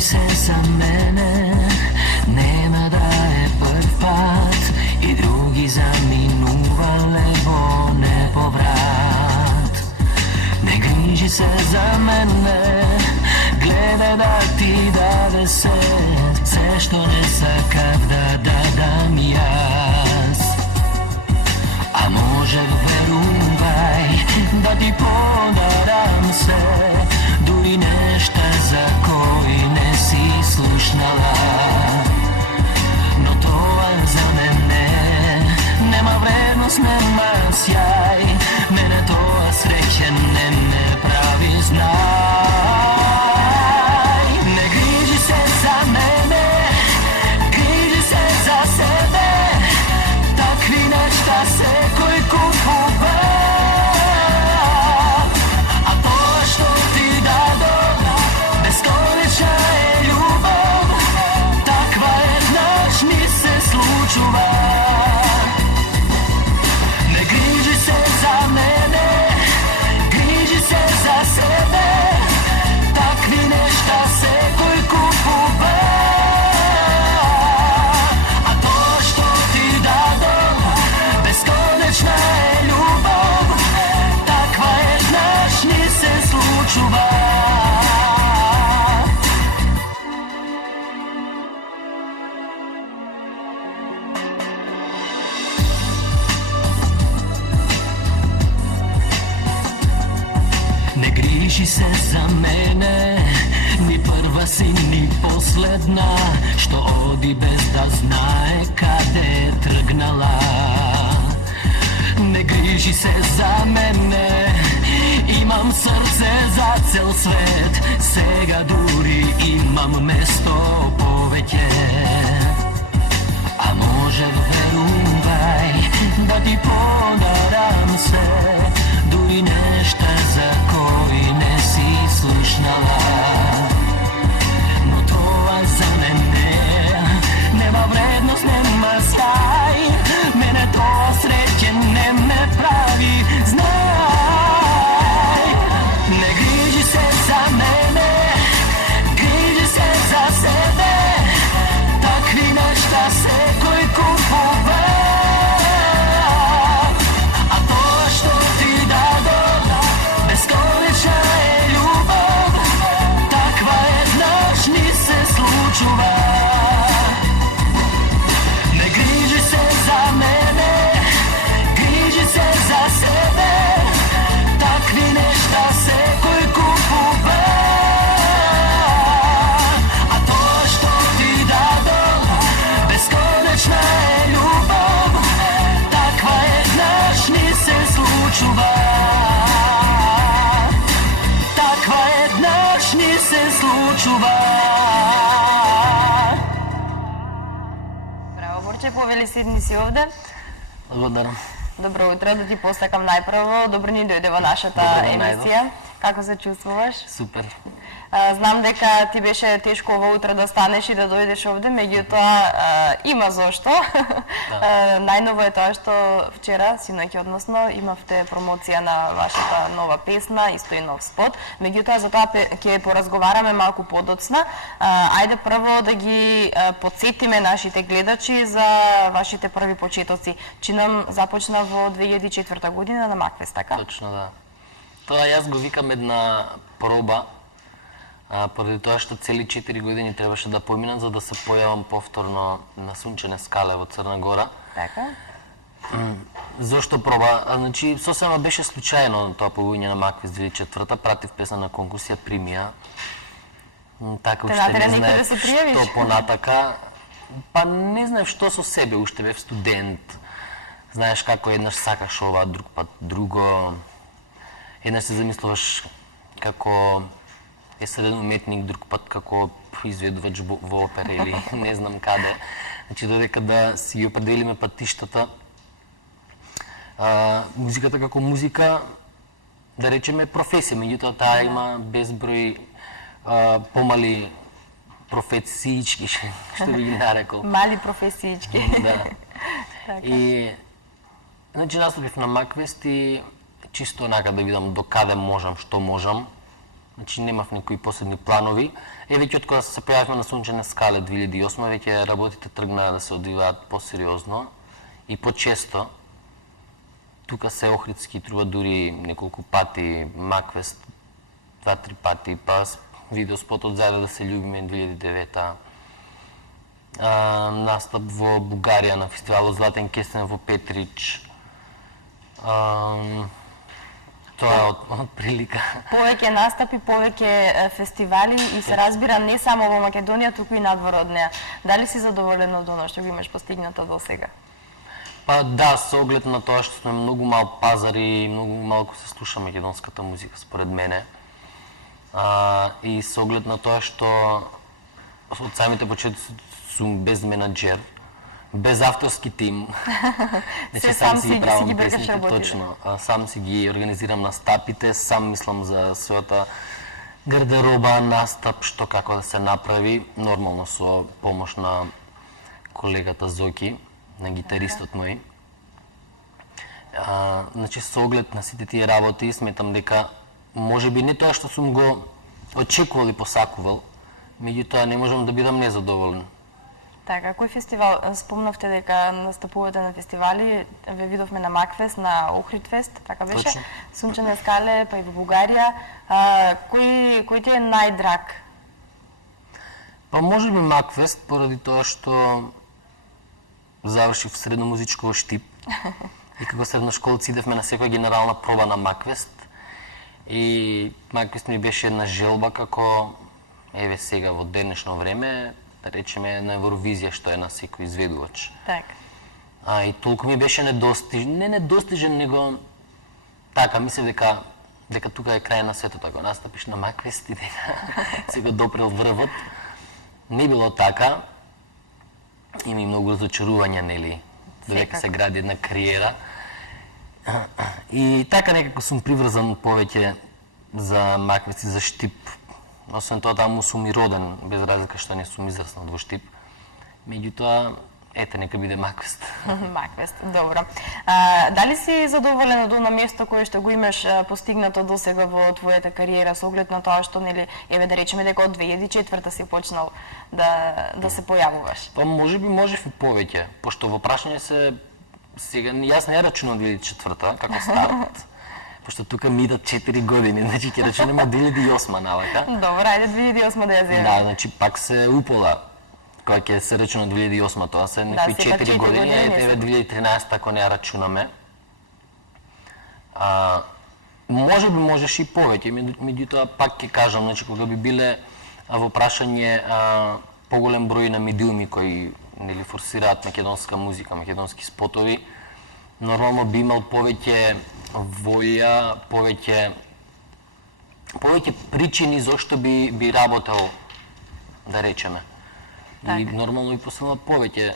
грижи се за мене, нема да е прв пат и други заминувале во неповрат. Не грижи се за мене, гледа да ти даде се што не сакав да дадам јас. А може верувај да ти подарам се, дури нешта за кои не си слушнала. Но тоа за мене нема вредност, нема сјај, мене тоа среќен не ме прави знај. Не грижи се за мене, грижи се за себе, такви нешта секој купува. А тоа што ти дадов, бесконечна е љубов, таква еднаш ни се случува. Не грижи се за мене, грижи се за себе, такви нешта секој купува. А тоа што ти дадов, бесконечна е љубов, таква еднаш ни се случува. Не грижи се за мене, ни прва си, ни последна, што оди без да знае каде е тргнала. Не грижи се за мене, имам срце за цел свет, сега дури имам место повеќе. А може верувај да ти подарам се, дури нешта за кои не си слушнала. Но тоа за мене нема вредност, нема сјај, мене тоа среќен не ме прави знај. Не грижи се за мене, грижи се за себе, такви нешта секој купува. А тоа што ти дадов, бесконечна е љубов, таква еднаш ни се случува. Не грижи се за мене, грижи се за себе, такви нешта секој купува. А тоа што ти дадов, бесконечна е љубов, таква еднаш ни се случува. Таква еднаш ни се случува. Браво, Борче, повели седни си овде. Благодарам. Добро утро, да ти посакам најпрво. Добро ни дојде во нашата Добро емисија. Како се чувствуваш? Супер. Знам дека ти беше тешко ова утро да станеш и да дојдеш овде, меѓутоа има зошто. Најново е тоа што вчера, синоќ односно, имавте промоција на вашата нова песна, исто и нов спот. Меѓутоа за тоа ќе поразговараме малку подоцна. Ајде прво да ги потсетиме нашите гледачи за вашите први почетоци. Чинам започна во 2004 година на Макфест, така? Точно, да. Тоа јас го викам една проба, поради тоа што цели 4 години требаше да поминат за да се појавам повторно на Сунчене скале во Црна Гора. Така. Зошто проба? Значи, сосема беше случајно тоа појавување на Макфест 2004-та, пратив песна на конкурс, ја примија. Така уште не знаев што понатака. Па не знаев што со себе, уште бев студент. Знаеш како еднаш сакаш ова, друг пат друго. Еднаш се замислуваш како естраден уметник, друг пат како изведувач во опера или не знам каде. Значи, додека да си определиме патиштата, музиката како музика, да речеме професија, меѓутоа таа има безброј помали професиички, што би ги нарекол. Мали професиички. Да. И, значи, наступив на Макфест и чисто онака да видам до каде можам, што можам. Значи немав некои посебни планови. Веќе од кога се појавивме на Сончене скале 2008, веќе работите тргнаа да се одвиваат посериозно и почесто. Тука се Охридски трубадури неколку пати, Маквест 2-3 пати, па видеоспотот Заедно да се љубиме 2009-та. Настап во Бугарија на фестивалот Златен кестен во Петрич. Тоа е од прилика. Повеќе настапи, повеќе фестивали и се разбира не само во Македонија, туку и надвор од неа. Дали си задоволен од оно што го имаш постигнато до сега? Па да, со оглед на тоа што сме многу мал пазар и многу малку се слуша македонската музика, според мене. И со оглед на тоа што од самите почетоци сум без менаџер, без авторски тим. Значи сам си ги бркаш работите. Точно. Сам си ги организирам настапите, сам мислам за својата гардероба, настап, што како да се направи, нормално со помош на колегата Зоки, на гитаристот мој. Значи со оглед на сите тие работи сметам дека можеби не тоа што сум го очекувал и посакувал, меѓутоа не можам да бидам незадоволен. Така, кој фестивал, спомнавте дека настапувате на фестивали, ве видовме на Макфест, на Охридфест, така беше? Точно. Сончене скале, па и во Бугарија. Кој ти е најдраг? Па можеби Макфест, поради тоа што завршив средно музичко во Штип и како средношколци идевме на секоја генерална проба на Макфест. И Макфест ми беше една желба како, еве сега во денешно време, да речеме на Евровизија што е на секој изведувач. Така. И толку ми беше недостижен, не недостижен, него така, мислев дека тука е крај на светот, ако настапиш на Макфест и дека се го допрел врвот. Не било така. Има и многу разочарувања, нели, додека се гради една кариера. И така некако сум приврзан повеќе за Макфест и за Штип. Освен тоа, таму сум и роден, без разлика што не сум израснат во Штип. Меѓутоа, ете, нека биде Макфест. Макфест, добро. Дали си задоволен од оно место кое што го имаш постигнато досега во твојата кариера, со оглед на тоа што, нели, еве да речеме дека од 2004 си почнал да се појавуваш? Па можеби можев и повеќе, пошто во прашање се сега јас не рачунам 2004 како старт. Пошто тука ми идат 4 години, значи ќе рачунаме 2008 навака. Добро, ајде 2008 да ја земеме. Да, значи пак се упола. Кога ќе се рачуна 2008, тоа се некои 4 години, еве 2013 ако не ја рачунаме. Можеби можеш и повеќе, меѓутоа пак ќе кажам, значи кога би биле во прашање поголем број на медиуми кои нели форсираат македонска музика, македонски спотови, нормално би имал повеќе волја, повеќе причини зошто би работел, да речеме. И нормално би посветил повеќе.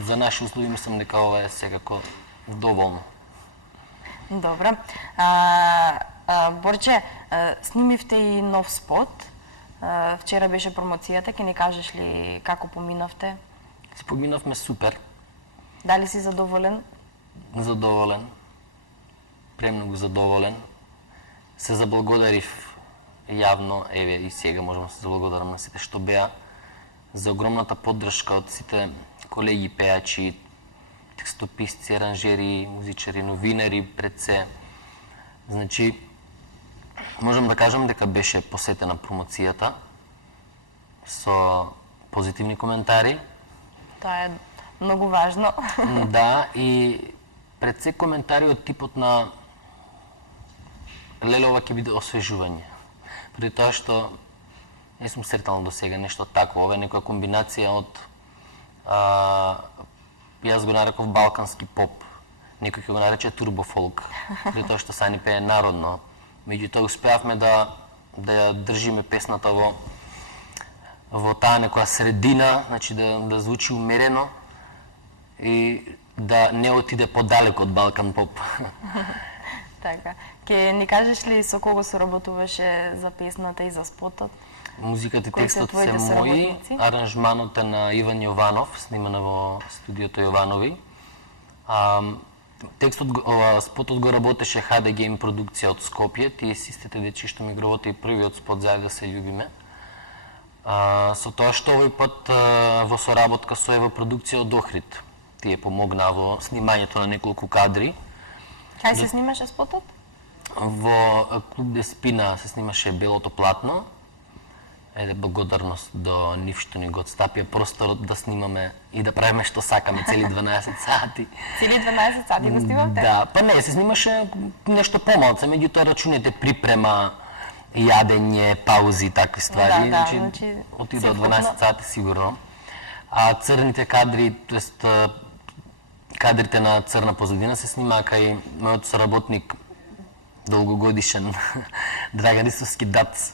За наши услови мислам дека ова е секако доволно. Добро. Борче, снимивте и нов спот. Вчера беше промоцијата, ќе ни кажеш ли како поминавте? Си поминавме супер. Дали си задоволен? Задоволен. Премногу задоволен. Се заблагодарив јавно, еве и сега можам да се заблагодарам на сите што беа, за огромната поддршка од сите колеги пеачи, текстописци, аранжери, музичари, новинари пред се. Значи, можам да кажам дека беше посетена промоцијата со позитивни коментари. Тоа е многу важно. Да, и пред се коментари од типот на леле ова ќе биде освежување. Преди тоа што не сум сретал до сега нешто такво. Ова е некоја комбинација од јас го нареков балкански поп. Некој ќе го нарече турбофолк. Преди тоа што Сани пее народно. Меѓутоа успеавме да ја држиме песната во таа некоја средина, значи да звучи умерено и да не отиде подалеку од балкан поп. Така. Ке ни кажеш ли со кого соработуваше за песната и за спотот? Музиката и текстот се мои, аранжманот е на Иван Јованов, снимана во студиото Јованови. спотот го работеше HD Game продукција од Скопје, тие си истите дечи што ми гровоте и првиот спот заедно да се љубиме. Со тоа што овој пат во соработка со Ева продукција од Охрид. Тие помогнаа во снимањето на неколку кадри. Кај се снимаше спотот? Во Клуб Деспина се снимаше Белото платно. Благодарност до нив што ни го отстапија просторот да снимаме и да правиме што сакаме цели 12 сати. Цели 12 сати го снимавте? Да, па не, се снимаше нешто помалце, меѓутоа рачунете припрема, јадење, паузи и такви ствари. Значи отиде од 12 сати сигурно. А црните кадри, тоест кадрите на црна позадина се снимаа кај мојот соработник долгогодишен Драган Рисовски Дац.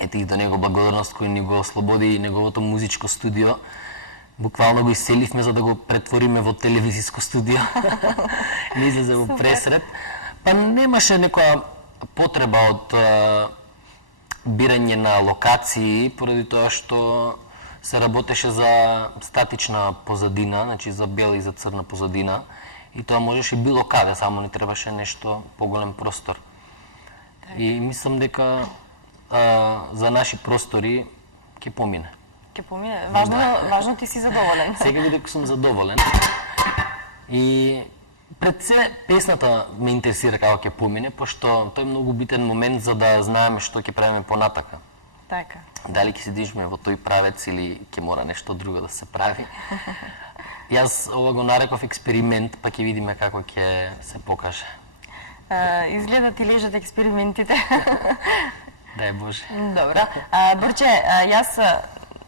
Ете и до него благодарност кој ни го ослободи неговото музичко студио. Буквално го иселивме за да го претвориме во телевизиско студио. Не излезе во пресред. Па немаше некоја потреба од бирање на локации, поради тоа што се работеше за статична позадина, значи за бела и за црна позадина. И тоа можеше било каде, само не требаше нешто поголем простор. И мислам дека за наши простори ќе помине. Ќе помине. Важно ти си задоволен. Сега дека сум задоволен. И пред се песната ме интересира како ќе помине, пошто тој е многу битен момент за да знаеме што ќе правиме понатака. Така. Дали ќе се движиме во тој правец или ќе мора нешто друго да се прави. Јас ова го нареков експеримент, па ќе видиме како ќе се покаже. Изгледа ти лежат експериментите. Дај Боже. Добра. Борче, јас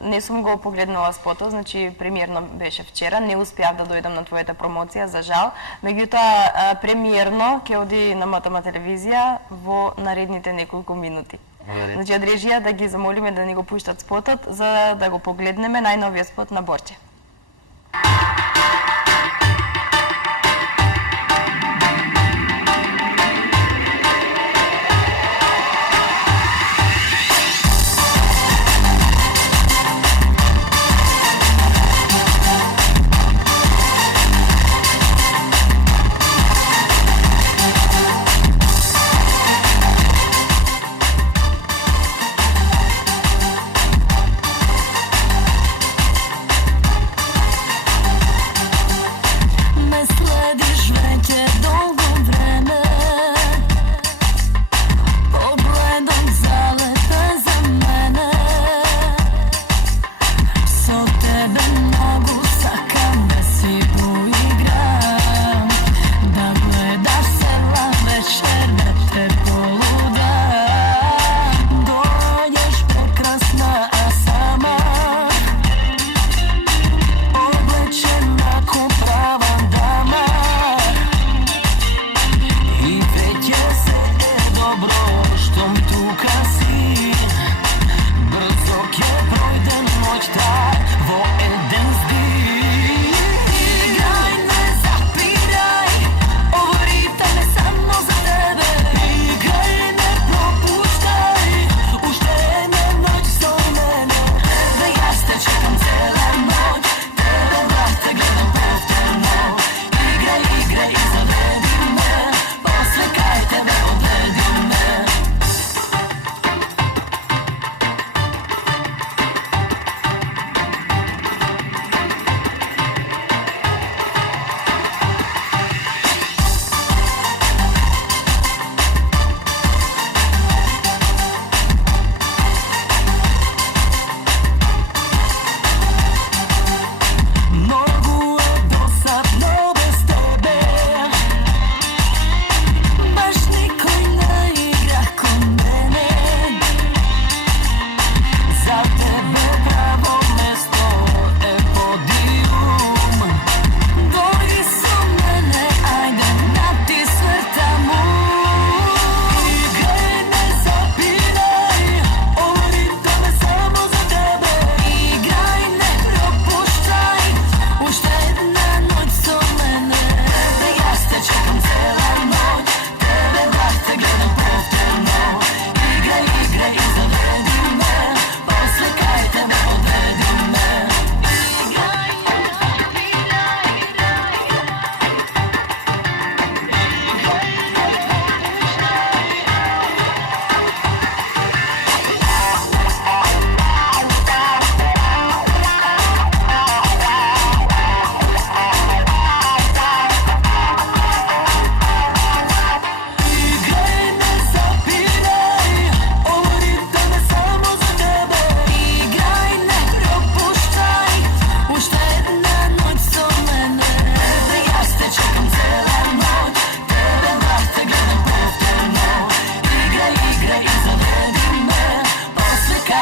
не сум го погледнала спотот, значи премиерно беше вчера, не успеав да дојдам на твојата промоција, за жал. Меѓутоа, премиерно ќе оди на МТМ телевизија во наредните неколку минути. Значи, од режија да ги замолиме да ни го пуштат спотот, за да го погледнеме најновиот спот на Борче.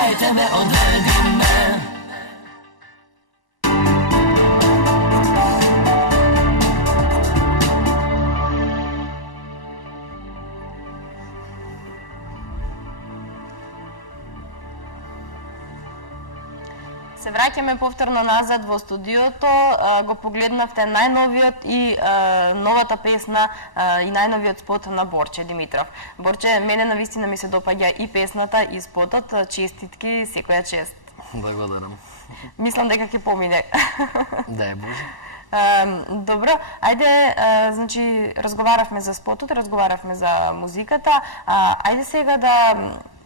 Dajte me, odvedi me. Се враќаме повторно назад во студиото, го погледнавте најновиот и новата песна и најновиот спот на Борче Димитров. Борче, мене навистина ми се допаѓа и песната и спотот, честитки, секоја чест. Благодарам. Мислам дека ќе помине. Дај Боже. Добро, ајде, значи, разговаравме за спотот, разговаравме за музиката, ајде сега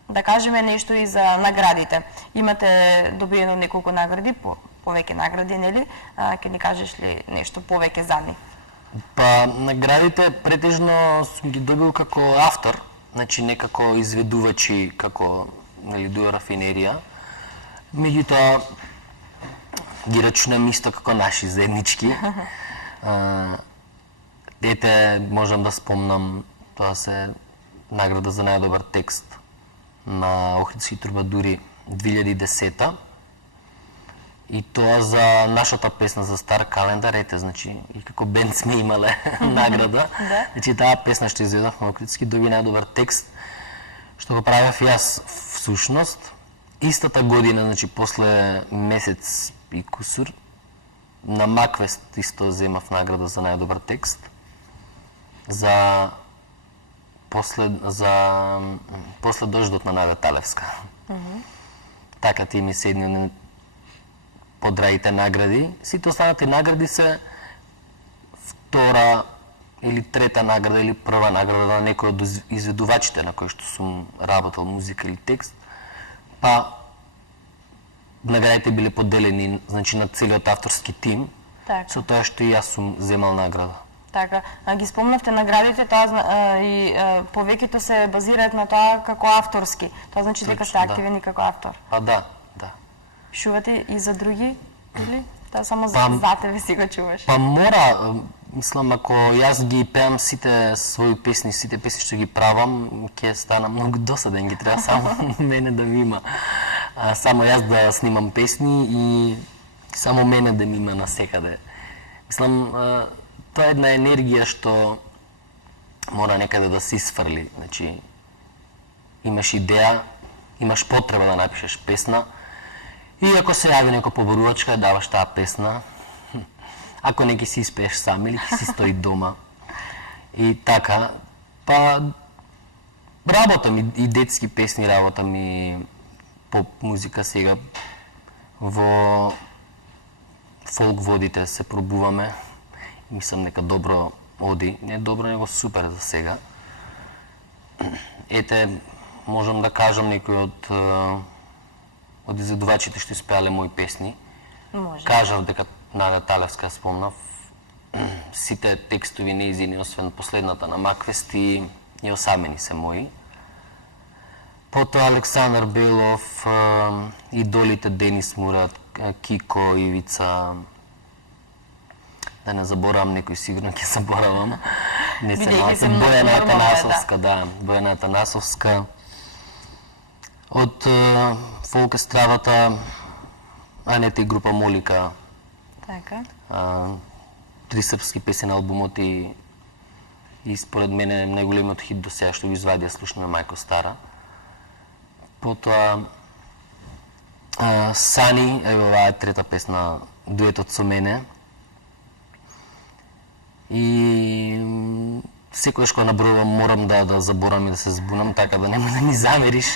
да кажеме нешто и за наградите. Имате добиено неколку награди, повеќе награди, нели? Ќе ни кажеш ли нешто повеќе за нив? Па, наградите претежно сум ги добил како автор, значи не како изведувачи, како Дуа Рафинерија. Меѓутоа, ги рачунам исто како наши заеднички. Ете, можам да спомнам, тоа се награда за најдобар текст на Охридски трубадури 2010-та. И тоа за нашата песна за Стар календар, ете, значи, и како бенд сме имале награда. Значи, таа песна што изведовме на Охридски доби најдобар текст, што го правев јас всушност. Истата година, значи, после месец и кусур, на Маквест исто земав награда за најдобар текст. После дождот на Нада Талевска. Така ти ми седни подраите награди. Сите останати награди се втора или трета награда или прва награда на некој од изведувачите на кои што сум работел музика или текст. Па наградите биле поделени, значи, на целиот авторски тим, со тоа што и јас сум земал награда. Така, ги спомнавте наградите, тоа и повеќето се базираат на тоа како авторски. Тоа значи дека сте активен и како автор. Па да. Шувате и за други, или? Тоа само за тебе си го чуваш? Па мора, мислам, ако јас ги пеам сите своји песни, сите песни што ги правам, ќе стана многу досаден, ги треба само мене да ми има. Само јас да снимам песни и само мене да ми има насекаде. Мислам, тоа е една енергија што мора некаде да се исфрли. Значи, имаш идеја, имаш потреба да напишеш песна и ако се јави некој поборувачка, даваш таа песна. Ако не ќе си испееш сам или ќе си стои дома. И така, па работам и детски песни, работам и поп музика сега. Во фолк водите се пробуваме. Мислам дека добро оди, не добро, него супер за сега. Ете, можам да кажам некој од изведувачите што испеале мои песни. Може. Кажав дека Нада Талевска спомнав. Сите текстови неизини, освен последната на Маквест и осамени се мои. Потоа Александар Белов, идолите Денис Мурат, Кико, Ивица. Да не заборавам некој, сигурно ќе заборавам. Не се малце. Бојана Атанасовска, да. Бојана Атанасовска. Од фолк естрадата Анета и група Молика. Така. 3 српски песни на албумот и според мене најголемиот хит до сега што го извади, слушнаме Мајко Стара. Потоа Сани, ево оваа трета песна, дуетот со мене. И секојаш кога набројувам морам да заборам и да се збунам, така да нема да ми замериш.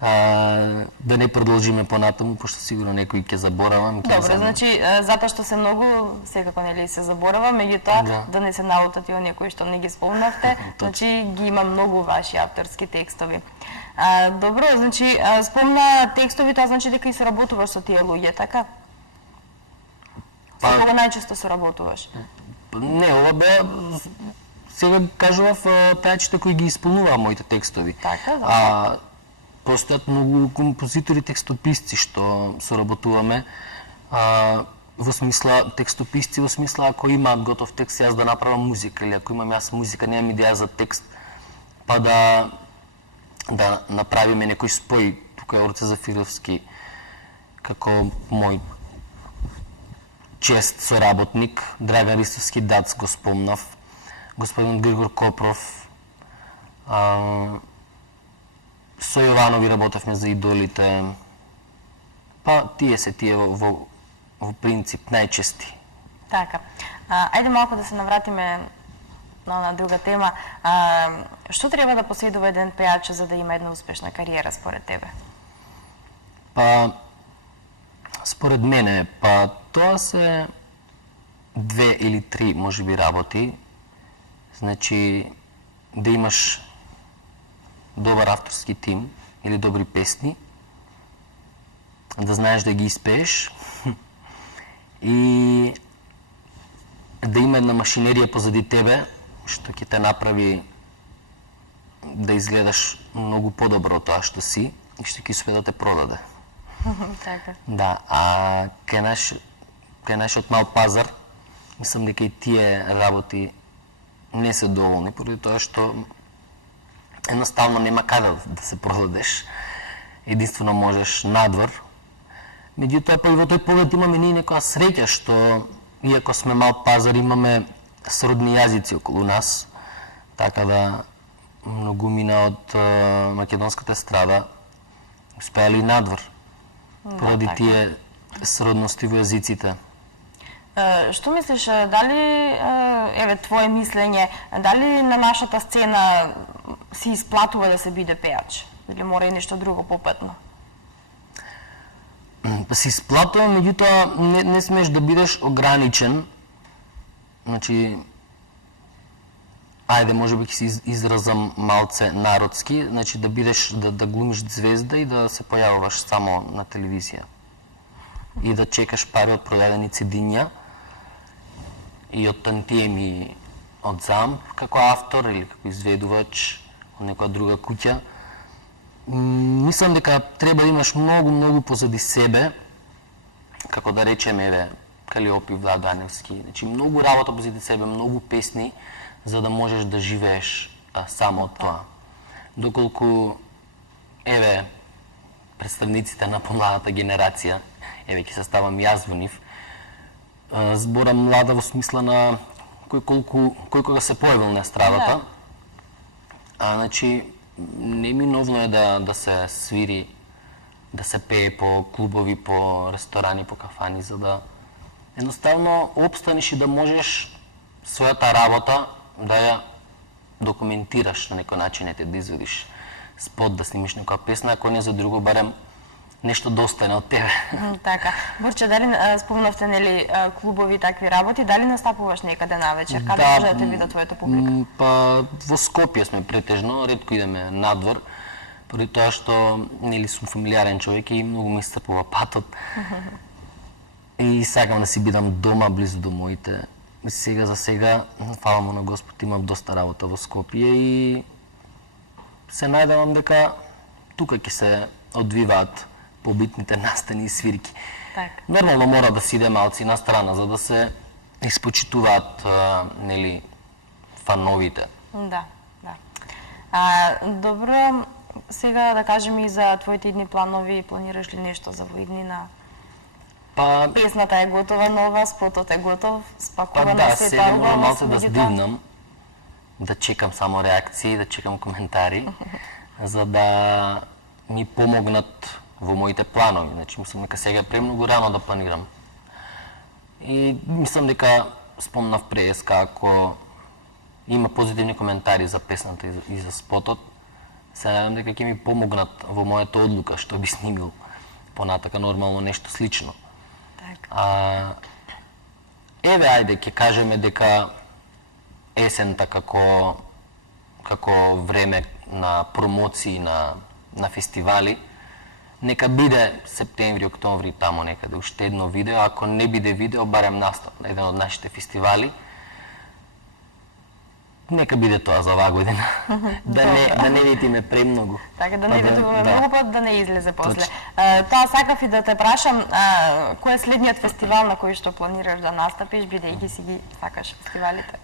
Да не продолжиме понатаму, пошто сигурно некој ќе заборавам. Добро, значи затоа што се многу, секако нели се заборава, меѓутоа да не се налутат и оние кои што не ги спомнавте, значи ги има многу ваши авторски текстови. Добро, значи спомна текстови, тоа значи дека и се работуваш со тие луѓе, така? Со кого најчесто се работуваш? Не, ова бе, сега кажував пејачите кои ги исполнуваа моите текстови. Така, постојат многу композитори, текстописци што соработуваме. Во смисла, текстописци, во смисла, ако имаат готов текст, јас да направам музика, или ако имам јас музика, немам идеја за текст, па да направиме некој спој кај Орце Зафировски, како мој чест соработник, Драган Ристовски Дац го спомнав, господин Григор Копров, со Јованови работевме за идолите, па тие се тие во принцип најчести. Така. Ајде малку да се навратиме на друга тема. Што треба да поседува еден пејач за да има една успешна кариера според тебе? Па според мене, па тоа се 2 или 3 можеби работи. Значи да имаш добар авторски тим или добри песни, да знаеш да ги испееш и да има една машинерија позади тебе што ќе те направи да изгледаш многу подобро од тоа што си и што ќе успее да те продаде. Така. Да, а кај нашиот мал пазар, мислам дека и тие работи не се доволни, поради тоа што едноставно нема каде да се продадеш. Единствено можеш надвор. Меѓутоа, па и во тој поглед имаме ние некоја среќа што, иако сме мал пазар, имаме сродни јазици околу нас, така да многумина од македонската естрада успеале и надвор, поради тие сродности во јазиците. Што мислиш, дали, еве, твое мислење, дали на нашата сцена си исплатува да се биде пејач? Или мора и нешто друго попетно? Се исплатува, меѓутоа не смеш да бидеш ограничен. Значи, ајде, можеби ќе се изразам малце народски, значи да бидеш, да глумиш звезда и да се појавуваш само на телевизија. И да чекаш пари од продадени цедиња и од тантиеми од ЗАМП како автор или како изведувач од некоја друга куќа. Мислам дека треба да имаш многу позади себе, како да речеме, еве, Калиопи, Владо Аневски, значи многу работа позади себе, многу песни, за да можеш да живееш само од тоа. Доколку, еве, представниците на помладата генерација, еве, ќе се ставам јас во нив, зборам млада во смисла на кој кога се појавил на естрадата, значи, неминовно е да се свири, да се пее по клубови, по ресторани, по кафани, за да едноставно опстанеш и да можеш својата работа да ја документираш на некој начин, да изведиш спот, да снимиш некоја песна, ако не за друго, барем нешто да остане од тебе. Така. Борче, дали спомнавте, нели, клубови такви работи, дали настапуваш некаде навечер? Каде може да те види твојата публика? Па во Скопје сме претежно, ретко идеме надвор, поради тоа што нели сум фамилиарен човек и многу ме истрпува патот. И сакам да си бидам дома, близу до моите. За сега, фала му на Господ, имам доста работа во Скопје и се најдевам дека тука ќе се одвиваат побитните настани и свирки. Так. Нормално мора да си иде малци на страна, за да се испочитуваат нели фановите. Да. Добро, сега да кажем и за твоите идни планови, планираш ли нешто за во иднина? Па песната е готова нова, спотот е готов, спакувана да, се сега мора малце да здивнам, да чекам само реакции, да чекам коментари, за да ми помогнат во моите планови. Значи, мислам дека сега е премногу рано да планирам. И мислам дека, спомнав преска, ако има позитивни коментари за песната и за спотот, се надевам дека ќе ми помогнат во мојата одлука што би снимил понатака нормално нешто слично. Еве, ајде, ќе кажеме дека есента како време на промоции на фестивали, нека биде септември, октомври, тамо некаде уште едно видео, ако не биде видео, барем настап на еден од нашите фестивали. Нека биде тоа за оваа година. Да не ветиме премногу. Така, да не ветуваме многу, па да не излезе после. Тоа сакав и да те прашам, кој е следниот фестивал на кој што планираш да настапиш, бидејќи си ги сакаш фестивалите?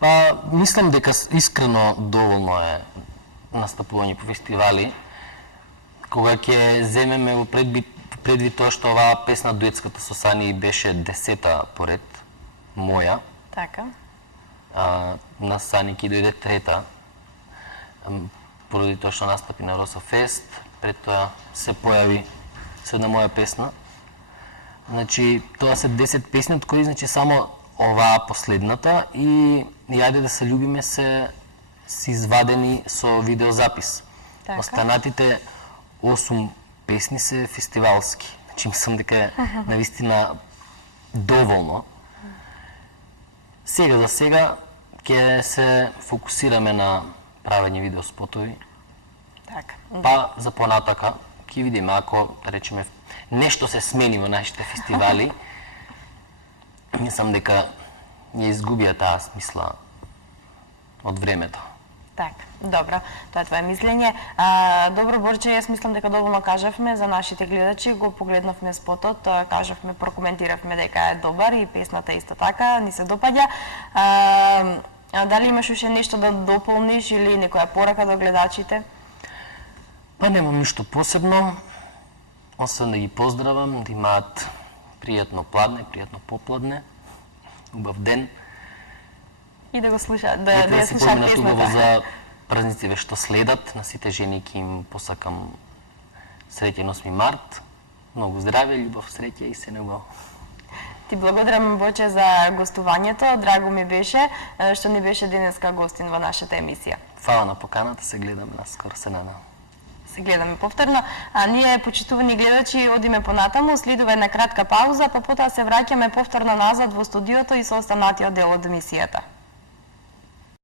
Па, мислам дека искрено доволно е настапување по фестивали. кога ќе земеме во предвид тоа што оваа песна дуетската со Сани беше 10-та поред, моја. Така. На Сани ќе дојде 3-та, поради тоа што настапи на Роса Фест, пред тоа се појави со една моја песна. Значи, тоа се 10 песни, од кои значи само оваа последната и Јајде да се љубиме се извадени со видеозапис. Така. Останатите 8 песни се фестивалски. Значи, мислам дека е навистина доволно. Сега за сега ќе се фокусираме на правење видеоспотови. Така. Па за понатака ќе видиме ако речеме нешто се смени во нашите фестивали. Мислам дека ја изгубија таа смисла од времето. Така, добро, тоа е твое мислење. Добро, Борче, јас мислам дека доволно кажавме за нашите гледачи, го погледнавме спотот, кажавме, прокоментиравме дека е добар и песната исто така, ни се допаѓа. Дали имаш уште нешто да дополниш или некоја порака до гледачите? Па немам ништо посебно, освен да ги поздравам, да имаат пријатно пладне, пријатно попладне, убав ден. И да го слушаат, да ја слушаат песната. За празниците што следат, на сите жени ќе им посакам среќен 8 март. Многу здраве, љубов, среќа и се неубаво. Ти благодарам, Боче, за гостувањето. Драго ми беше што ни беше денеска гостин во нашата емисија. Фала на поканата, се гледаме наскоро, се надам. Се гледаме повторно. Ние, почитувани гледачи, одиме понатаму, следува една кратка пауза, па потоа се враќаме повторно назад во студиото и со останатиот дел од емисијата.